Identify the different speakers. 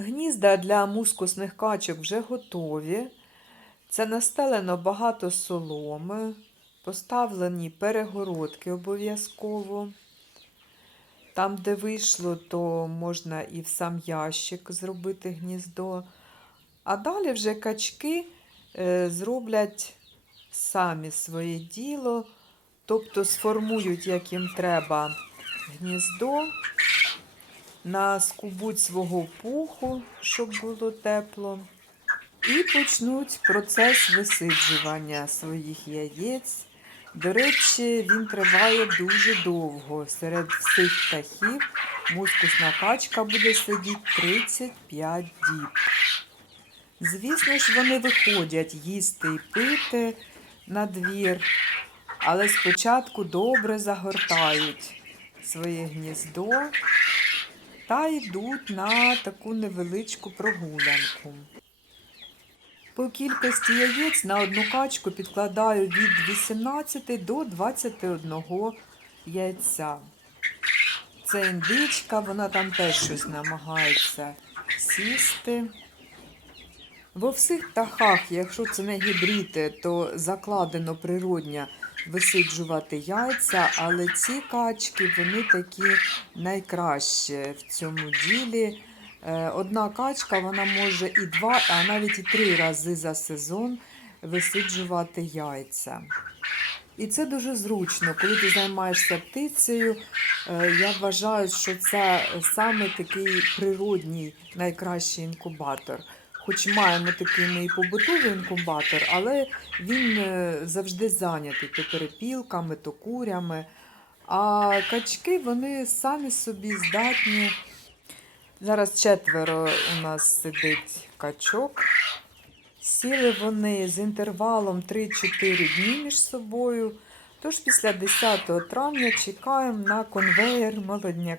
Speaker 1: Гнізда для мускусних качок вже готові. Це настелено багато соломи, поставлені перегородки обов'язково. Там, де вийшло, то можна і в сам ящик зробити гніздо. А далі вже качки е, зроблять самі своє діло, тобто сформують, як їм треба, гніздо, наскубуть свого пуху, щоб було тепло, і почнуть процес висиджування своїх яєць. До речі, він триває дуже довго. Серед всіх птахів мускусна качка буде сидіти 35 діб. Звісно ж, вони виходять їсти і пити на двір, але спочатку добре загортають своє гніздо та йдуть на таку невеличку прогулянку. По кількості яєць на одну качку підкладаю від 18 до 21 яйця. Це індичка, вона там теж щось намагається сісти. Во всіх птахах, якщо це не гібриди, то закладено природня висиджувати яйця, але ці качки вони такі найкращі в цьому ділі. Е, Одна качка вона може і два, а навіть і три рази за сезон висиджувати яйця. І це дуже зручно, коли ти займаєшся птицею. е, Я вважаю, що це саме такий природній найкращий інкубатор. Хоч маємо такий ми і побутовий інкубатор, але він е, завжди зайнятий то перепілками, то курями. А качки вони самі собі здатні. Зараз четверо у нас сидить качок. Сіли вони з інтервалом 3-4 дні між собою. Тож після 10 травня чекаємо на конвеєр молодняка.